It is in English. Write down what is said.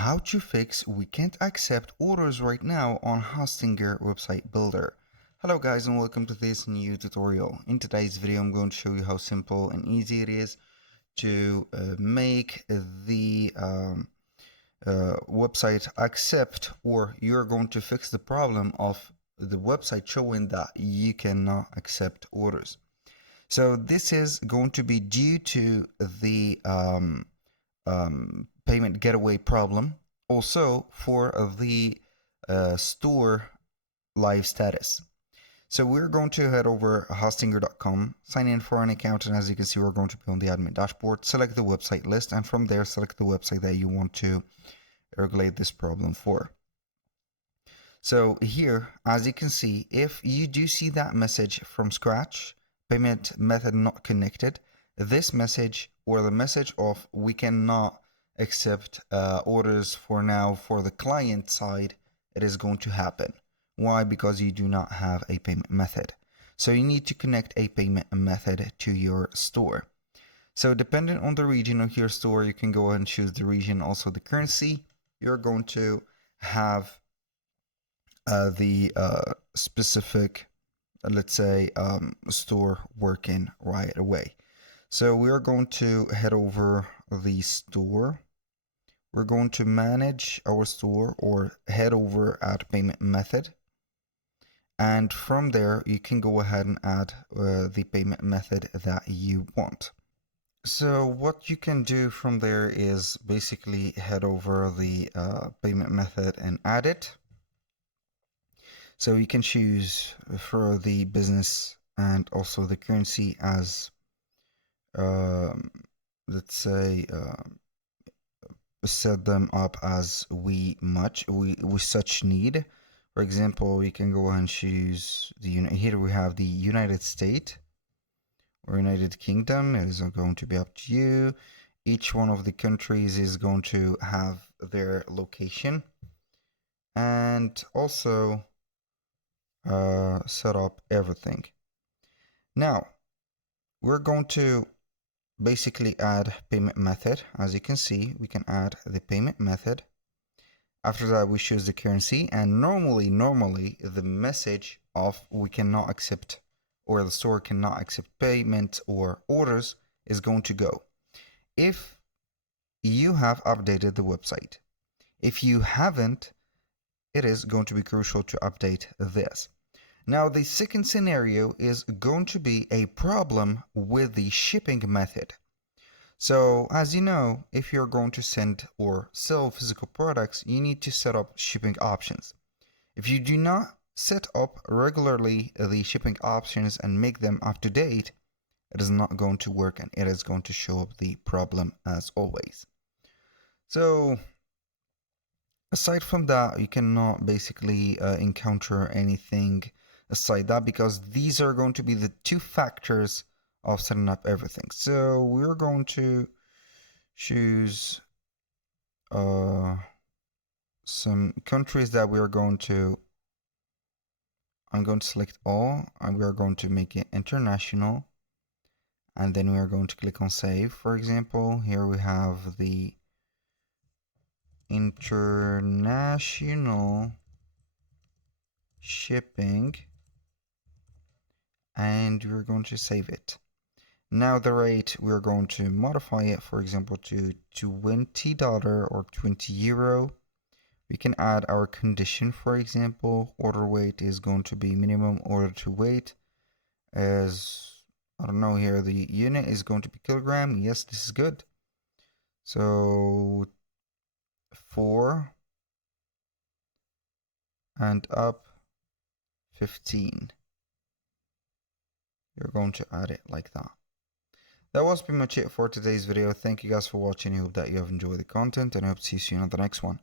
how to fix we can't accept orders right now on Hostinger website builder. Hello guys and welcome to this new tutorial. In today's video I'm going to show you how simple and easy it is to make the website accept, or you're going to fix the problem of the website showing that you cannot accept orders. So this is going to be due to the payment gateway problem, also for the store live status. So we're going to head over hostinger.com, sign in for an account, and as you can see we're going to be on the admin dashboard, select the website list, and from there select the website that you want to regulate this problem for. So here, as you can see, if you do see that message from scratch, payment method not connected, this message, or the message of we cannot accept orders for now for the client side, it is going to happen. Why? Because you do not have a payment method. So you need to connect a payment method to your store. So depending on the region of your store, you can go ahead and choose the region, also the currency. You're going to have the specific, let's say, store working right away. So we are going to head over the store. We're going to manage our store, or head over at payment method. And from there, you can go ahead and add the payment method that you want. So what you can do from there is basically head over the payment method and add it. So you can choose for the business and also the currency as let's say set them up as we such need. For example, we can go ahead and choose the here we have the United States or United Kingdom. It is going to be up to you. Each one of the countries is going to have their location, and also set up everything. Now we're going to basically add payment method. As you can see, we can add the payment method. After that, we choose the currency, and normally the message of we cannot accept, or the store cannot accept payment or orders, is going to go. If you have updated the website, if you haven't, it is going to be crucial to update this. Now the second scenario is going to be a problem with the shipping method. So as you know, if you're going to send or sell physical products, you need to set up shipping options. If you do not set up regularly the shipping options and make them up to date, it is not going to work, and it is going to show up the problem as always. So aside from that, you cannot basically encounter anything aside that, because these are going to be the two factors of setting up everything. So we're going to choose some countries that I'm going to select all, and we are going to make it international, and then we are going to click on save. For example, here we have the international shipping, and we're going to save it. Now the rate, we're going to modify it, for example, to $20 or 20 euro. We can add our condition. For example, order weight is going to be minimum order to weight as, I don't know, here the unit is going to be kilogram. Yes, this is good. So 4 and up 15. You're going to add it like that. That was pretty much it for today's video. Thank you guys for watching. I hope that you have enjoyed the content, and I hope to see you soon on the next one.